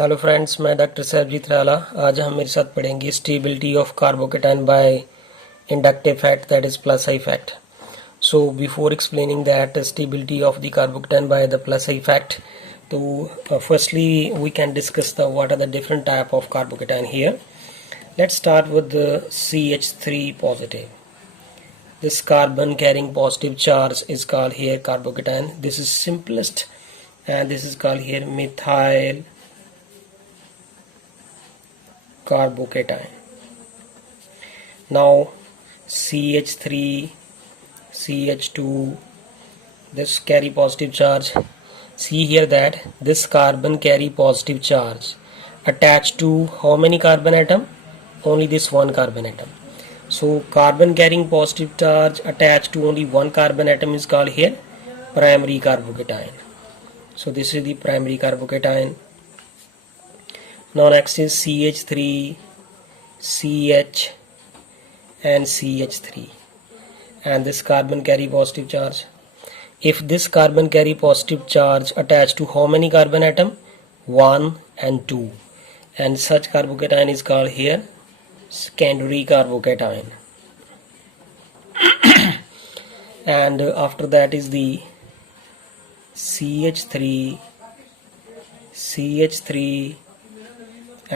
Hello friends, मैं doctor Sarabjit Rala. आज हम मेरे साथ पढ़ेंगे stability of carbocation by inductive fact, that is plus I fact. So before explaining that stability of the carbocation by the plus I fact, so firstly we can discuss the what are the different type of carbocation here. Let's start with the CH3 positive. This carbon carrying positive charge is called here carbocation. This is simplest, and this is called here methyl carbocation. Now CH3, CH2, this carry positive charge. See here that this carbon carry positive charge attached to how many carbon atom? Only this one carbon atom. So carbon carrying positive charge attached to only one carbon atom is called here primary carbocation. So this is the primary carbocation. Now next is CH3, CH and CH3, and this carbon carry positive charge. If this carbon carry positive charge attached to how many carbon atom? 1 and 2, and such carbocation is called here secondary carbocation. And after that is the CH3, CH3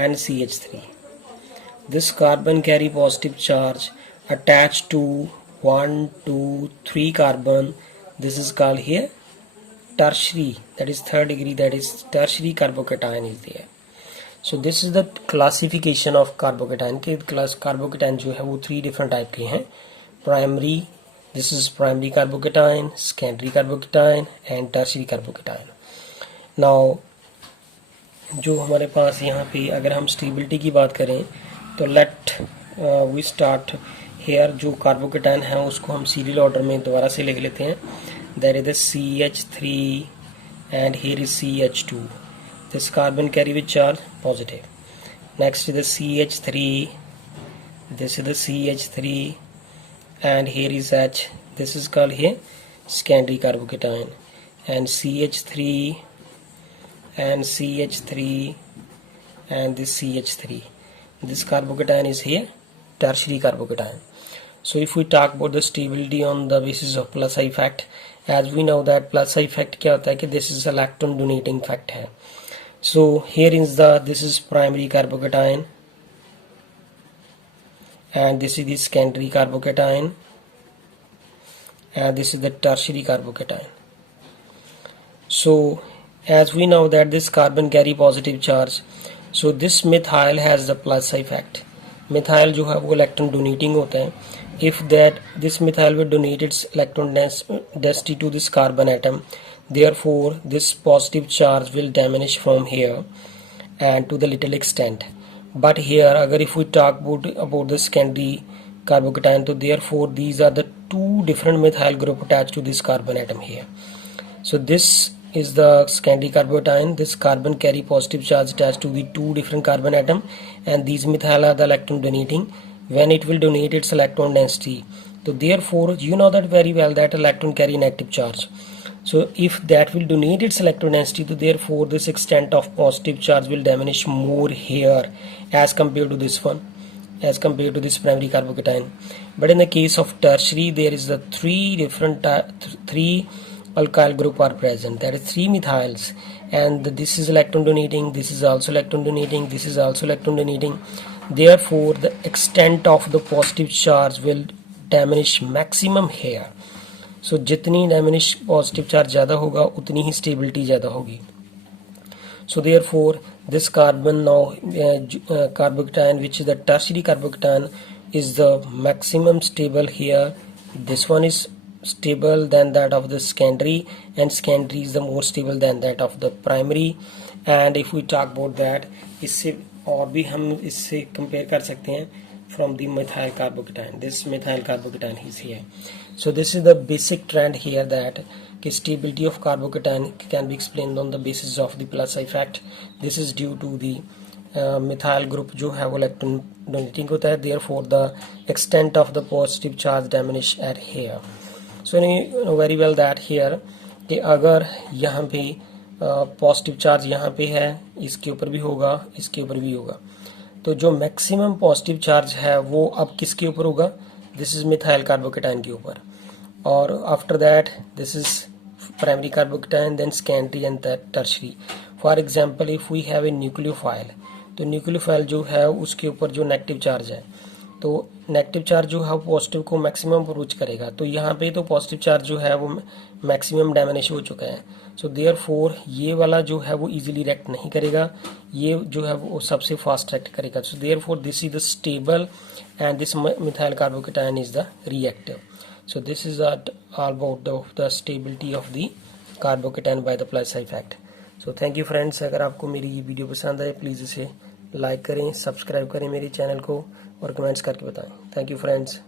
and CH3. This carbon carry positive charge attached to 1, 2, 3 carbon. This is called here tertiary, that is third degree, that is tertiary carbocation is there. So this is the classification of carbocation के class carbocation जो है वो 3 different type के हैं. Primary, this is primary carbocation, secondary carbocation and tertiary carbocation. Now जो हमारे पास यहाँ पे अगर हम स्टेबिलिटी की बात करें तो लेट वी स्टार्ट हेयर. जो कार्बोकेटाइन है उसको हम सीरियल ऑर्डर में दोबारा से लिख लेते हैं. There is the CH3 and here is CH2. This carbon carry with charge positive. Next is the CH3, this is the CH3 and here is H. This is called here secondary carbocation. And CH3 and CH3 and this CH3. This carbocation is here tertiary carbocation. So if we talk about the stability on the basis of plus I fact, as we know that plus I fact क्या होता है कि this is electron donating fact है. So here is the this is primary carbocation and this is the secondary carbocation and this is the tertiary carbocation. So as we know that this carbon carry positive charge, so this methyl has the plus I fact. Methyl जो है वो electron donating होता है. If that this methyl will donate its electron density to this carbon atom, therefore this positive charge will diminish from here and to the little extent. But here अगर if we talk about the secondary carbocation, so therefore these are the 2 different methyl group attached to this carbon atom here. So this is the secondary carbocation. This carbon carry positive charge attached to the 2 different carbon atom, and these methyl are the electron donating. When it will donate its electron density, so therefore you know that very well that electron carry negative charge. So if that will donate its electron density, so therefore this extent of positive charge will diminish more here as compared to this one, as compared to this primary carbocation. But in the case of tertiary, there is the 3 alkyl group are present, that is 3 methyls, and this is electron donating, this is also electron donating, this is also electron donating. Therefore the extent of the positive charge will diminish maximum here. So जितनी diminish positive charge ज़्यादा होगा उतनी ही stability ज़्यादा होगी. So therefore this carbon now carbocation, which is the tertiary carbocation, is the maximum stable here. This one is stable than that of the secondary, and secondary is the more stable than that of the primary. And if we talk about that, इससे और भी हम इससे compare कर सकते हैं from the methyl carbocation. This methyl carbocation is here. So this is the basic trend here that stability of carbocation can be explained on the basis of the plus I fact. This is due to the methyl group जो है वो electron donating होता है. Therefore the extent of the positive charge diminish at here. So you know very well that here कि अगर यहाँ पे positive charge यहाँ पे है, इसके ऊपर भी होगा, इसके ऊपर भी होगा। तो जो मैक्सिमम पॉजिटिव चार्ज है वो अब किसके ऊपर होगा? दिस इज मिथाइल कार्बोकेटाइन के ऊपर। और after that this is primary carbocation, then secondary and tertiary. For example if we have a nucleophile, तो न्यूक्लियोफाइल जो है उसके ऊपर जो नेगेटिव चार्ज है, तो नेगेटिव चार्ज जो है पॉजिटिव को मैक्सिमम अप्रोच करेगा। तो यहाँ पे तो पॉजिटिव चार्ज जो है वो मैक्सिमम डैमेज हो चुका है। सो देयरफॉर ये वाला जो है वो इजीली रिएक्ट नहीं करेगा, ये जो है वो सबसे फास्ट रिएक्ट करेगा। So therefore this is the stable and this methyl carbocation is the reactive. So this is all about the stability of the carbocation by the Plassi effect. So thank you friends, अगर आपको मेरी ये video पसंद आए please इसे like करें, subscribe करें मेरे चैनल को और कमेंट्स करके बताएं। Thank you friends.